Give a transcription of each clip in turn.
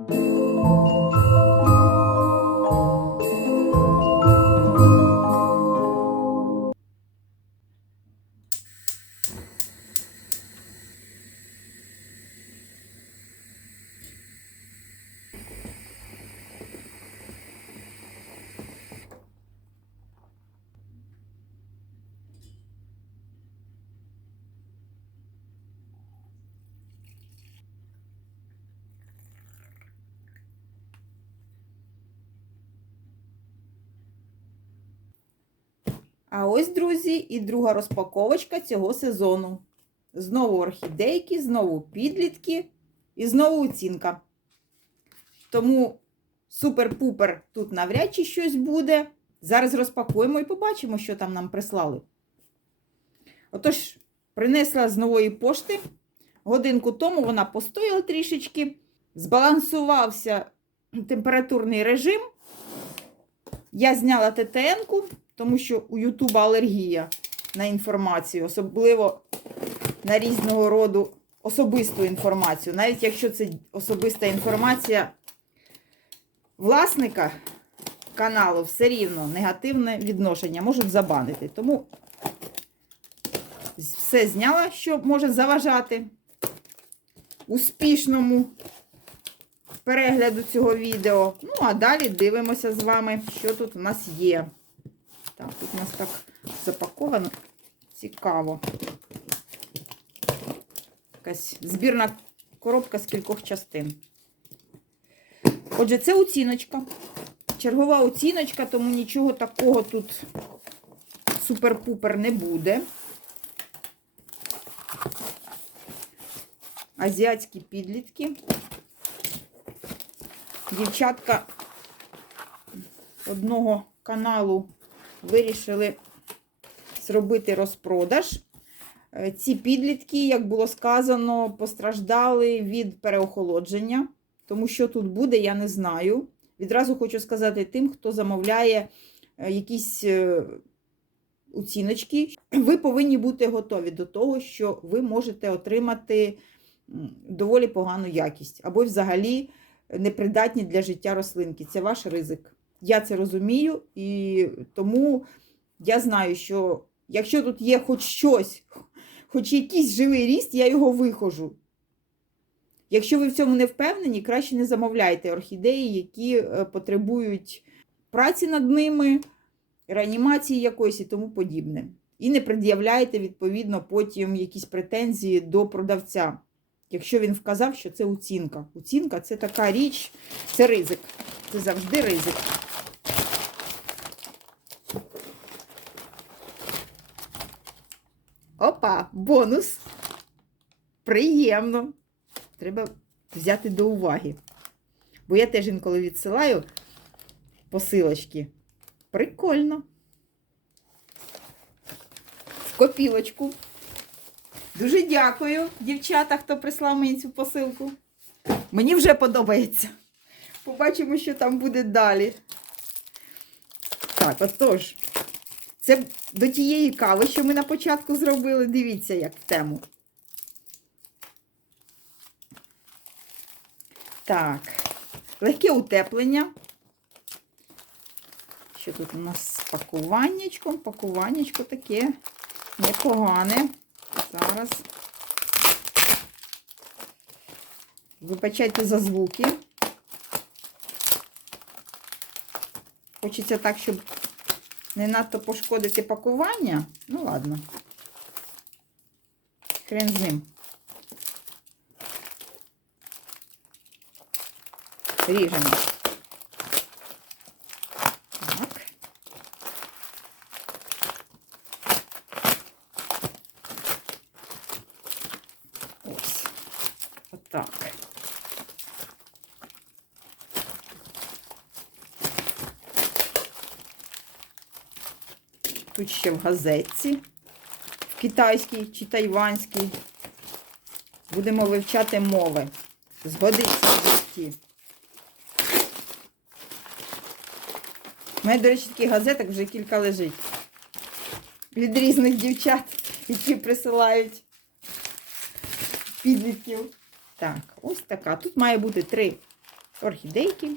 Música А ось, друзі, і друга розпаковочка цього сезону. Знову орхідейки, знову підлітки і знову оцінка. Тому супер-пупер тут навряд чи щось буде. Зараз розпакуємо і побачимо, що там нам прислали. Отож, принесла з нової пошти. Годинку тому вона постояла трішечки, збалансувався температурний режим. Я зняла ТТН-ку, тому що у Ютуба алергія на інформацію, особливо на різного роду особисту інформацію. Навіть якщо це особиста інформація власника каналу, все рівно негативне відношення можуть забанити. Тому все зняла, що може заважати успішному перегляду цього відео. Ну, а далі дивимося з вами, що тут у нас є. Так, тут у нас так запаковано. Цікаво. Якась збірна коробка з кількох частин. Отже, це оціночка. Чергова оціночка, тому нічого такого тут супер-пупер не буде. Азіатські підлітки. Дівчатка одного каналу вирішили зробити розпродаж. Е, Ці підлітки, як було сказано, постраждали від переохолодження. Тому що тут буде, я не знаю. Відразу хочу сказати тим, хто замовляє е, якісь е, оціночки, ви повинні бути готові до того, що ви можете отримати доволі погану якість, або взагалі непридатні для життя рослинки. Це ваш ризик. Я це розумію, і тому я знаю, що якщо тут є хоч щось, хоч якийсь живий ріст, я його вихожу. Якщо ви в цьому не впевнені, краще не замовляйте орхідеї, які е, потребують праці над ними, реанімації якоїсь і тому подібне. І не пред'являйте, відповідно, потім якісь претензії до продавця. Якщо він вказав, що це оцінка. Оцінка це така річ, це ризик. Це завжди ризик. Опа, бонус. Приємно. Треба взяти до уваги. Бо я теж інколи відсилаю посилочки. Прикольно. В копілочку. Дуже дякую, дівчата, хто прислав мені цю посилку. Мені вже подобається. Побачимо, що там буде далі. Так, отож, це до тієї кави, що ми на початку зробили. Дивіться, як в тему. Так, легке утеплення. Що тут у нас з пакуваннячком? Пакуваннячко таке непогане. Зараз. Вибачайте за звуки. Хочеться так, щоб не надто пошкодити пакування. Ну, ладно. Хрен з ним. Ріжемо. Так. Ось. Отак. Тут ще в газетці, в китайській чи тайванській. Будемо вивчати мови. Згодиться житті. У мене, до речі, таких газеток вже кілька лежить. Від різних дівчат, які присилають підлітків. Так, ось така. Тут має бути три орхідейки.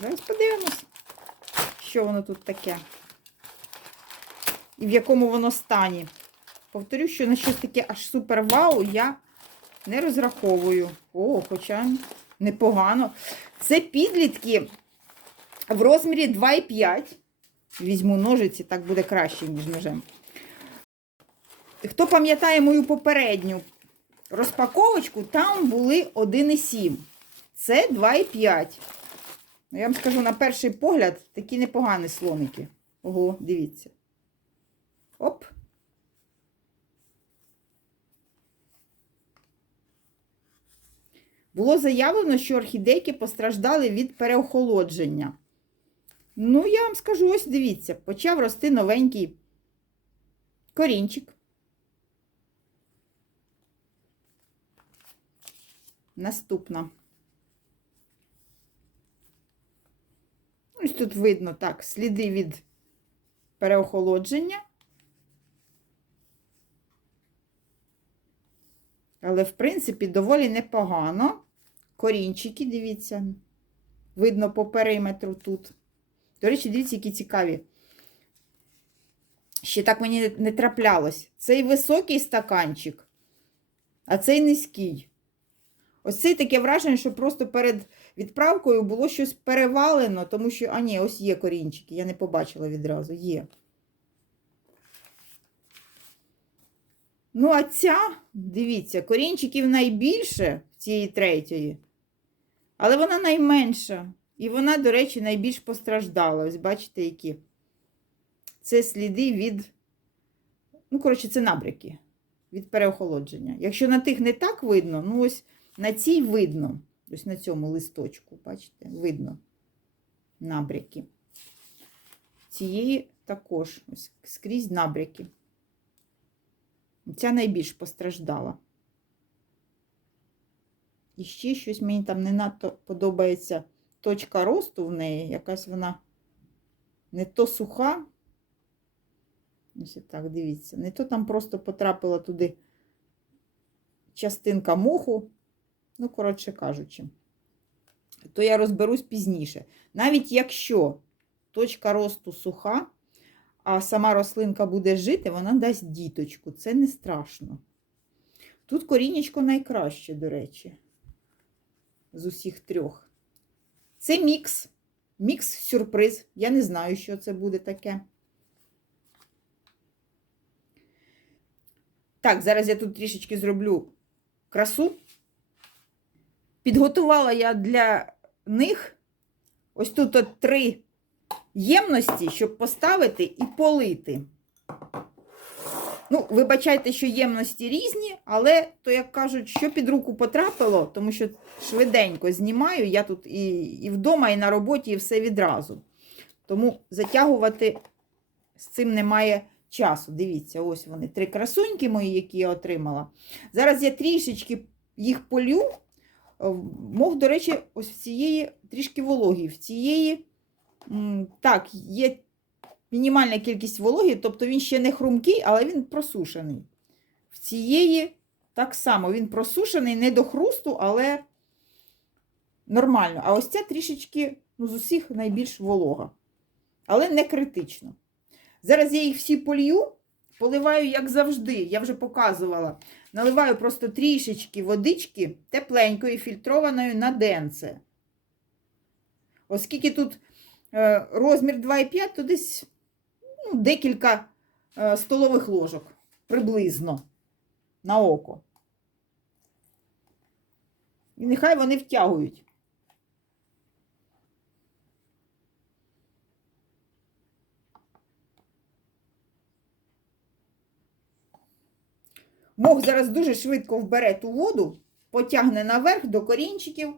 Зараз подивимось, що воно тут таке. І в якому воно стані. Повторю, що на щось таке аж супер вау я не розраховую. О, хоча непогано. Це підлітки в розмірі 2,5. Візьму ножиці, так буде краще, ніж ножем. Хто пам'ятає мою попередню розпаковочку, там були 1,7. Це 2,5. Ну, Я вам скажу, на перший погляд, такі непогані слоники. Ого, дивіться. Оп. Було заявлено, що орхідейки постраждали від переохолодження. Ну, я вам скажу, ось дивіться, почав рости новенький корінчик. Наступна. Ось тут видно так, сліди від переохолодження. Але, в принципі, доволі непогано. Корінчики, дивіться, видно по периметру тут. До речі, дивіться, які цікаві. Ще так мені не- траплялось. Цей високий стаканчик, а цей низький. Ось цей таке враження, що просто перед відправкою було щось перевалено, тому що, а ні, ось є корінчики, я не побачила відразу, є. Ну, а ця, дивіться, корінчиків найбільше в цієї третьої, але вона найменша. І вона, до речі, найбільш постраждала. Ось бачите, які. Це сліди від, ну, коротше, це набряки від переохолодження. Якщо на тих не так видно, ну ось на цій видно. Ось на цьому листочку, бачите, видно набряки. Цієї також ось скрізь набряки. Ця найбільш постраждала. І ще щось мені там не надто подобається точка росту в неї. Якась вона не то суха. Ось так, дивіться. Не то там просто потрапила туди частинка моху. Ну, коротше кажучи, то я розберусь пізніше. Навіть якщо точка росту суха, а сама рослинка буде жити, вона дасть діточку. Це не страшно. Тут корінечко найкраще, до речі, з усіх трьох. Це мікс. Мікс-сюрприз. Я не знаю, що це буде таке. Так, зараз я тут трішечки зроблю красу. Підготувала я для них ось тут от три ємності, щоб поставити і полити. Ну, вибачайте, що ємності різні, але, то, як кажуть, що під руку потрапило, тому що швиденько знімаю, я тут і, і вдома, і на роботі, і все відразу. Тому затягувати з цим немає часу. Дивіться, ось вони, три красуньки мої, які я отримала. Зараз я трішечки їх полю. Е, Мог, до речі, ось в цієї трішки вологі. В цієї, так, є мінімальна кількість вологі, тобто він ще не хрумкий, але він просушений. В цієї так само він просушений, не до хрусту, але нормально. А ось ця трішечки ну, з усіх найбільш волога. Але не критично. Зараз я їх всі полью, поливаю, як завжди, я вже показувала. Наливаю просто трішечки водички тепленької, фільтрованої на денце. Оскільки тут е, розмір 2,5, то десь ну, декілька е, столових ложок приблизно на око. І нехай вони втягують. Мох зараз дуже швидко вбере ту воду, потягне наверх до корінчиків.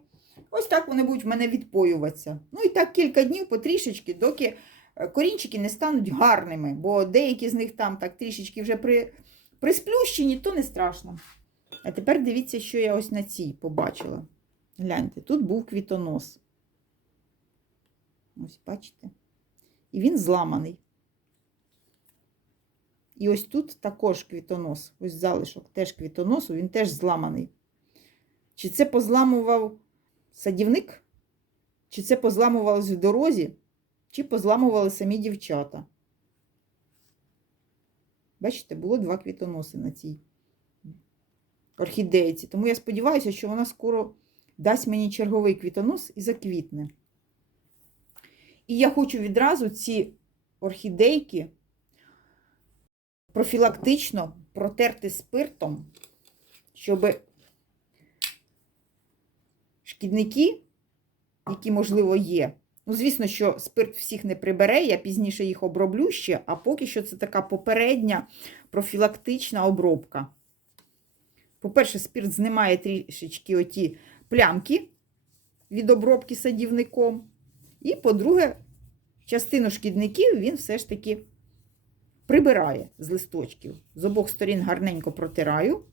Ось так вони будуть в мене відпоюватися. Ну і так кілька днів потрішечки, доки е, корінчики не стануть гарними, бо деякі з них там так трішечки вже при, присплющені, то не страшно. А тепер дивіться, що я ось на цій побачила. Гляньте, тут був квітонос. Ось, бачите? І він зламаний. І ось тут також квітонос. Ось залишок теж квітоносу, він теж зламаний. Чи це позламував садівник? Чи це позламувалось в дорозі, чи позламували самі дівчата? Бачите, було два квітоноси на цій орхідейці. Тому я сподіваюся, що вона скоро дасть мені черговий квітонос і заквітне. І я хочу відразу ці орхідейки профілактично протерти спиртом, щоб шкідники, які, можливо, є. Ну, звісно, що спирт всіх не прибере, я пізніше їх оброблю ще, а поки що це така попередня профілактична обробка. По-перше, спирт знімає трішечки оті плямки від обробки садівником. І, по-друге, частину шкідників він все ж таки прибирає з листочків. З обох сторін гарненько протираю.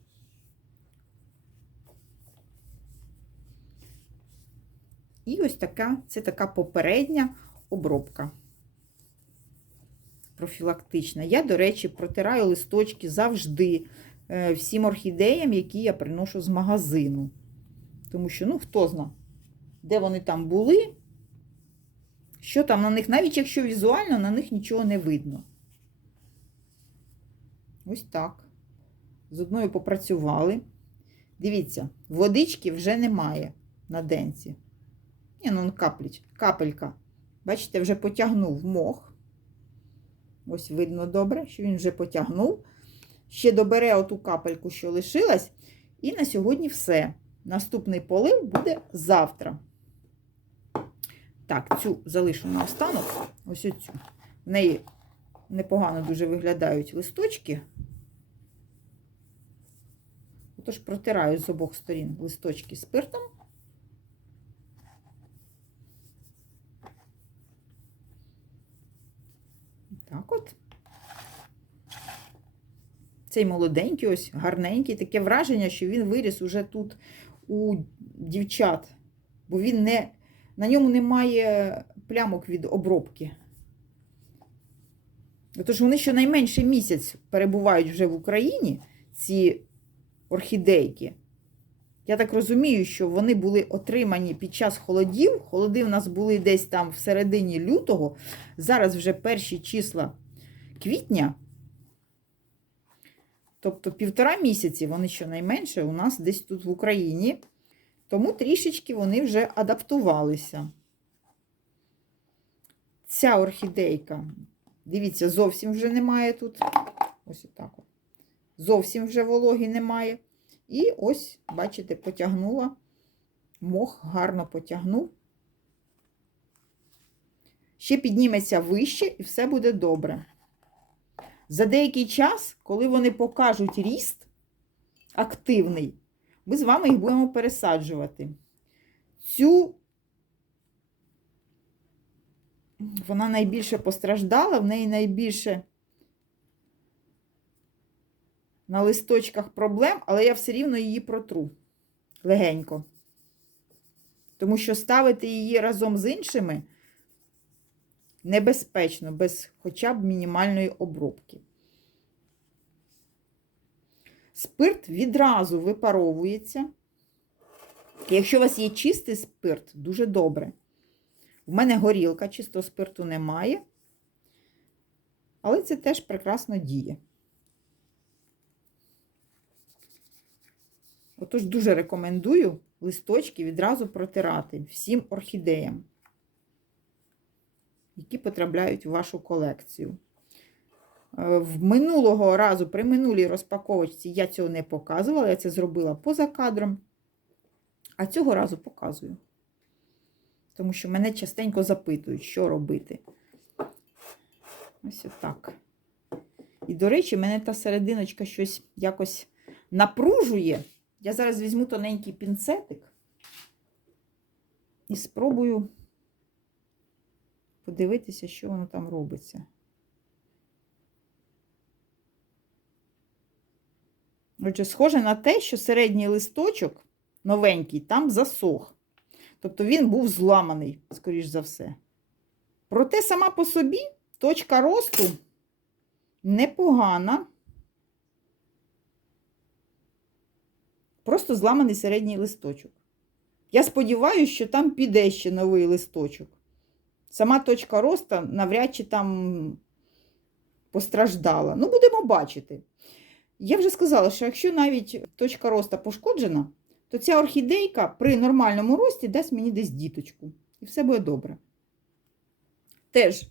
І ось така, це така попередня обробка. Профілактична. Я, до речі, протираю листочки завжди е, всім орхідеям, які я приношу з магазину. Тому що, ну, хто зна, де вони там були, що там на них, навіть якщо візуально на них нічого не видно. Ось так. З одною попрацювали. Дивіться, водички вже немає на денці. Ні, ну капліч, капелька. Бачите, вже потягнув мох. Ось видно добре, що він вже потягнув. Ще добере оту капельку, що лишилась. І на сьогодні все. Наступний полив буде завтра. Так, цю залишу на останок. Ось оцю. В неї непогано дуже виглядають листочки. Отож, протираю з обох сторін листочки спиртом. Так от. Цей молоденький, ось гарненький, таке враження, що він виріс уже тут у дівчат, бо він не, на ньому немає плямок від обробки. Тож вони щонайменше місяць перебувають вже в Україні, ці орхідейки. Я так розумію, що вони були отримані під час холодів. Холоди в нас були десь там в середині лютого. Зараз вже перші числа квітня. Тобто півтора місяці вони щонайменше у нас десь тут в Україні. Тому трішечки вони вже адаптувалися. Ця орхідейка, дивіться, зовсім вже немає тут. Ось отак. Зовсім вже вологі немає. І ось, бачите, потягнула. Мох гарно потягнув. Ще підніметься вище, і все буде добре. За деякий час, коли вони покажуть ріст активний, ми з вами їх будемо пересаджувати. Цю вона найбільше постраждала, в неї найбільше на листочках проблем, але я все рівно її протру легенько. Тому що ставити її разом з іншими небезпечно, без хоча б мінімальної обробки. Спирт відразу випаровується. Якщо у вас є чистий спирт, дуже добре. У мене горілка, чистого спирту немає, але це теж прекрасно діє. Отож, дуже рекомендую листочки відразу протирати всім орхідеям, які потрапляють в вашу колекцію. Е, В минулого разу, при минулій розпаковочці, я цього не показувала, я це зробила поза кадром, а цього разу показую. Тому що мене частенько запитують, що робити. Ось отак. І, до речі, мене та серединочка щось якось напружує. Я зараз візьму тоненький пінцетик і спробую подивитися, що воно там робиться. Отже, схоже на те, що середній листочок новенький там засох. Тобто він був зламаний, скоріш за все. Проте сама по собі точка росту непогана. Просто зламаний середній листочок. Я сподіваюся, що там піде ще новий листочок. Сама точка росту навряд чи там постраждала. Ну, будемо бачити. Я вже сказала, що якщо навіть точка росту пошкоджена, то ця орхідейка при нормальному рості дасть мені десь діточку. І все буде добре. Теж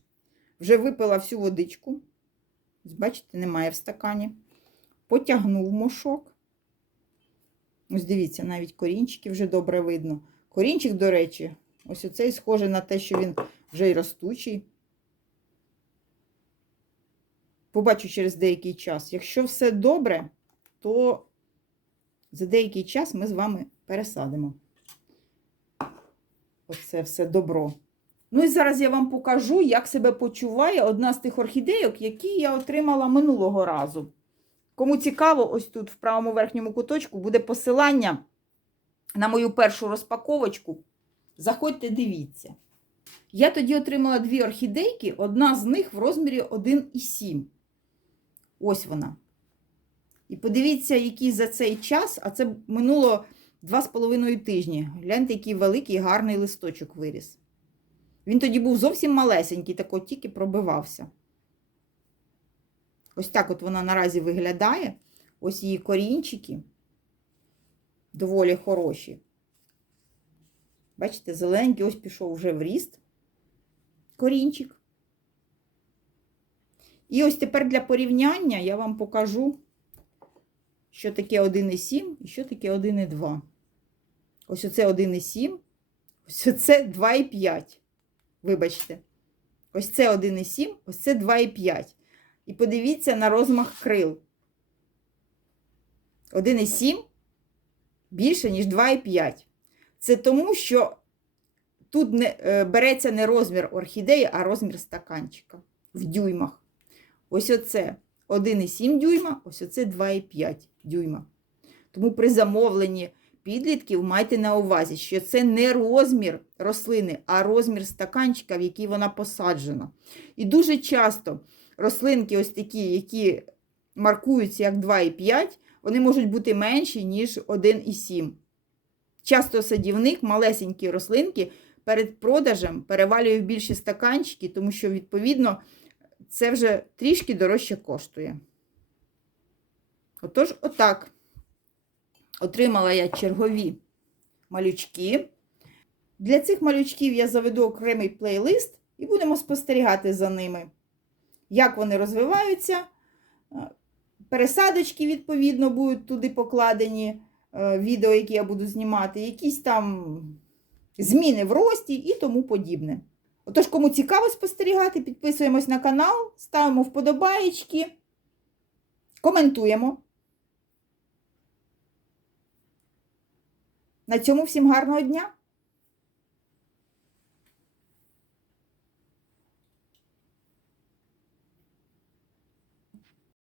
вже випила всю водичку. Бачите, немає в стакані. Потягнув мошок. Ось дивіться, навіть корінчики вже добре видно. Корінчик, до речі, ось оцей схожий на те, що він вже й ростучий. Побачу через деякий час. Якщо все добре, то за деякий час ми з вами пересадимо. Оце все добро. Ну і зараз я вам покажу, як себе почуває одна з тих орхідейок, які я отримала минулого разу. Кому цікаво, ось тут в правому верхньому куточку буде посилання на мою першу розпаковочку. Заходьте, дивіться. Я тоді отримала дві орхідейки, одна з них в розмірі 1,7. Ось вона. І подивіться, який за цей час, а це минуло 2,5 тижні. Гляньте, який великий гарний листочок виріс. Він тоді був зовсім малесенький, так от тільки пробивався. Ось так от вона наразі виглядає. Ось її корінчики доволі хороші. Бачите, зелененький ось пішов вже в ріст. Корінчик. І ось тепер для порівняння я вам покажу, що таке 1,7 і що таке 1,2. Ось оце 1,7, ось оце 2,5. Вибачте. Ось це 1,7, ось це 2,5. І подивіться на розмах крил. 1,7 більше, ніж 2,5. Це тому, що тут не, е, береться не розмір орхідеї, а розмір стаканчика в дюймах. Ось оце 1,7 дюйма, ось оце 2,5 дюйма. Тому при замовленні підлітків майте на увазі, що це не розмір рослини, а розмір стаканчика, в який вона посаджена. І дуже часто рослинки, ось такі, які маркуються як 2,5, вони можуть бути менші, ніж 1,7. Часто садівник, малесенькі рослинки перед продажем перевалює в більші стаканчики, тому що, відповідно, це вже трішки дорожче коштує. Отож, отак. Отримала я чергові малючки. Для цих малючків я заведу окремий плейлист і будемо спостерігати за ними, як вони розвиваються. Пересадочки, відповідно, будуть туди покладені е, відео, які я буду знімати, якісь там зміни в рості і тому подібне. Отож, кому цікаво спостерігати, підписуємось на канал, ставимо вподобаєчки, коментуємо. На цьому всім гарного дня!